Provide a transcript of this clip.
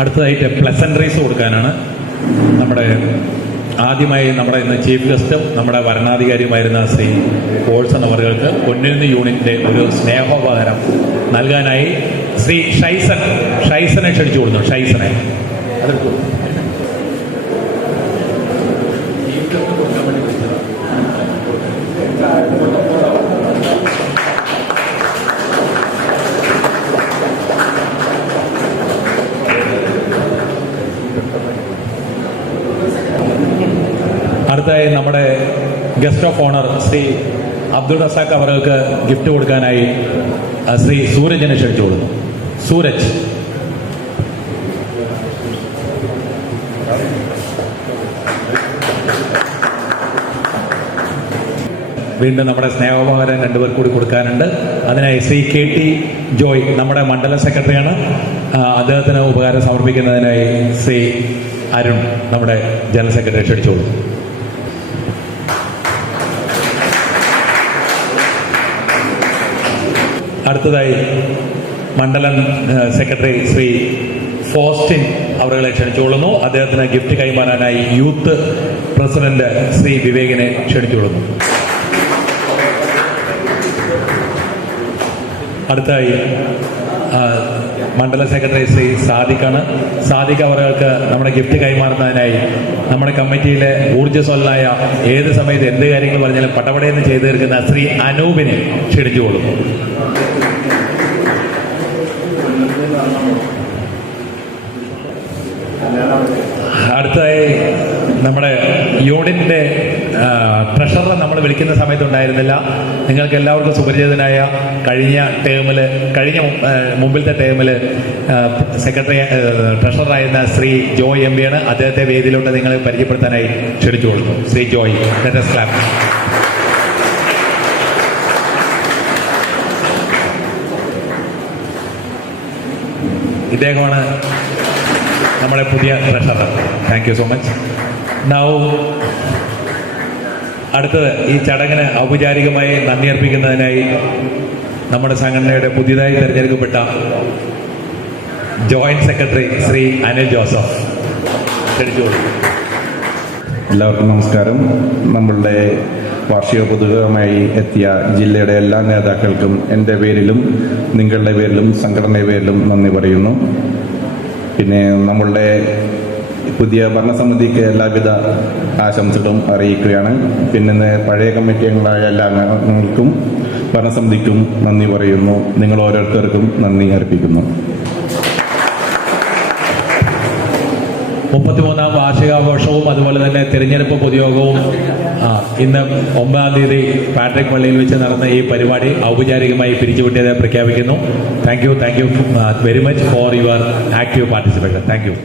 അടുത്തതായിട്ട് പ്ലസൻട്രീസ് കൊടുക്കാനാണ് ആദ്യമായി നമ്മുടെ ഇന്ന് ചീഫ് ഗസ്റ്റും നമ്മുടെ ഭരണാധികാരിയുമായിരുന്ന ശ്രീ പോൾസൺ അവർക്ക് പൊന്നിരുന്ന് യൂണിറ്റിന്റെ ഒരു സ്നേഹോപഹാരം നൽകാനായി ശ്രീ ഷൈസനെ ക്ഷണിച്ചു കൊടുക്കുന്നു. ഷൈസനെ അടുത്തതായി നമ്മുടെ guest of owner Shri Abdul Razak അവർക്ക് ഗിഫ്റ്റ് കൊടുക്കാനായി ശ്രീ സൂരജിനെ ക്ഷണിച്ചു കൊടുക്കുന്നു. സൂരജ് വീണ്ടും നമ്മുടെ സ്നേഹോപഹാരം രണ്ടുപേർ കൂടി കൊടുക്കാനുണ്ട്. അതിനായി ശ്രീ KT ജോയ് നമ്മുടെ മണ്ഡലം സെക്രട്ടറിയാണ്. അദ്ദേഹത്തിന് ഉപകാരം സമർപ്പിക്കുന്നതിനായി ശ്രീ അരുൺ നമ്മുടെ ജനറൽ സെക്രട്ടറി ക്ഷണിച്ചോളൂ. അടുത്തതായി മണ്ഡലം സെക്രട്ടറി ശ്രീ ഫോസ്റ്റിൻ അവരെ ക്ഷണിച്ചുകൊള്ളുന്നു. അദ്ദേഹത്തിന് ഗിഫ്റ്റ് കൈമാറാനായി യൂത്ത് പ്രസിഡന്റ് ശ്രീ വിവേകിനെ ക്ഷണിച്ചുകൊള്ളുന്നു. അടുത്തായി മണ്ഡലം സെക്രട്ടറി ശ്രീ സാദിഖാണ്. സാദിഖ് അവർക്ക് നമ്മുടെ ഗിഫ്റ്റ് കൈമാറുന്നതിനായി നമ്മുടെ കമ്മിറ്റിയിലെ ഊർജ്ജസ്വലനായ ഏത് സമയത്ത് എന്ത് കാര്യങ്ങൾ പറഞ്ഞാലും പടപടയെന്ന് ചെയ്തു തീർക്കുന്ന ശ്രീ അനൂപിനെ ക്ഷണിച്ചുകൊള്ളുന്നു. അടുത്തതായി നമ്മുടെ യൂണിറ്റിന്റെ ട്രഷറർ നമ്മൾ വിളിക്കുന്ന സമയത്തുണ്ടായിരുന്നില്ല. നിങ്ങൾക്ക് എല്ലാവർക്കും സുപരിചിതനായ മുമ്പിലത്തെ ടേമിൽ സെക്രട്ടറി ട്രഷററായിരുന്ന ശ്രീ ജോയ് MP ആണ്. അദ്ദേഹത്തെ വേദിയിലോട്ട് നിങ്ങളെ പരിചയപ്പെടുത്താനായി ക്ഷണിച്ചു കൊടുക്കുന്നു. Shri Joy, let us clap. ഇദ്ദേഹമാണ് നമ്മുടെ പുതിയ treasurer. Thank you so much. Now അടുത്തത് ഈ ചടങ്ങിന് ഔപചാരികമായി നന്ദി അർപ്പിക്കുന്നതിനായി നമ്മുടെ സംഘടനയുടെ പുതിയതായി തിരഞ്ഞെടുക്കപ്പെട്ട joint secretary Shri Anil Joseph ക്ഷണിച്ചോളൂ. എല്ലാവർക്കും നമസ്കാരം. നമ്മളുടെ വാർഷിക പൊതുവായി എത്തിയ ജില്ലയുടെ എല്ലാ നേതാക്കൾക്കും എൻ്റെ പേരിലും നിങ്ങളുടെ പേരിലും സംഘടനയുടെ പേരിലും നന്ദി പറയുന്നു. പിന്നെ നമ്മളുടെ പുതിയ ഭരണസമിതിക്ക് എല്ലാവിധ ആശംസകളും അറിയിക്കുകയാണ്. പിന്നെ പഴയ കമ്മിറ്റി അംഗങ്ങളായ എല്ലാ അംഗങ്ങൾക്കും ഭരണസമിതിക്കും നന്ദി പറയുന്നു. നിങ്ങൾ ഓരോരുത്തർക്കും നന്ദി അർപ്പിക്കുന്നു. 33ാം വാർഷികാഘോഷവും അതുപോലെ തന്നെ തിരഞ്ഞെടുപ്പ് പൊതുയോഗവും ഇന്ന് 9-ാം തീയതി പാട്രിക് പള്ളിയിൽ വെച്ച് നടന്ന ഈ പരിപാടി ഔപചാരികമായി പിരിച്ചുവിട്ടത് പ്രഖ്യാപിക്കുന്നു. Thank you very much for your active participation. Thank you.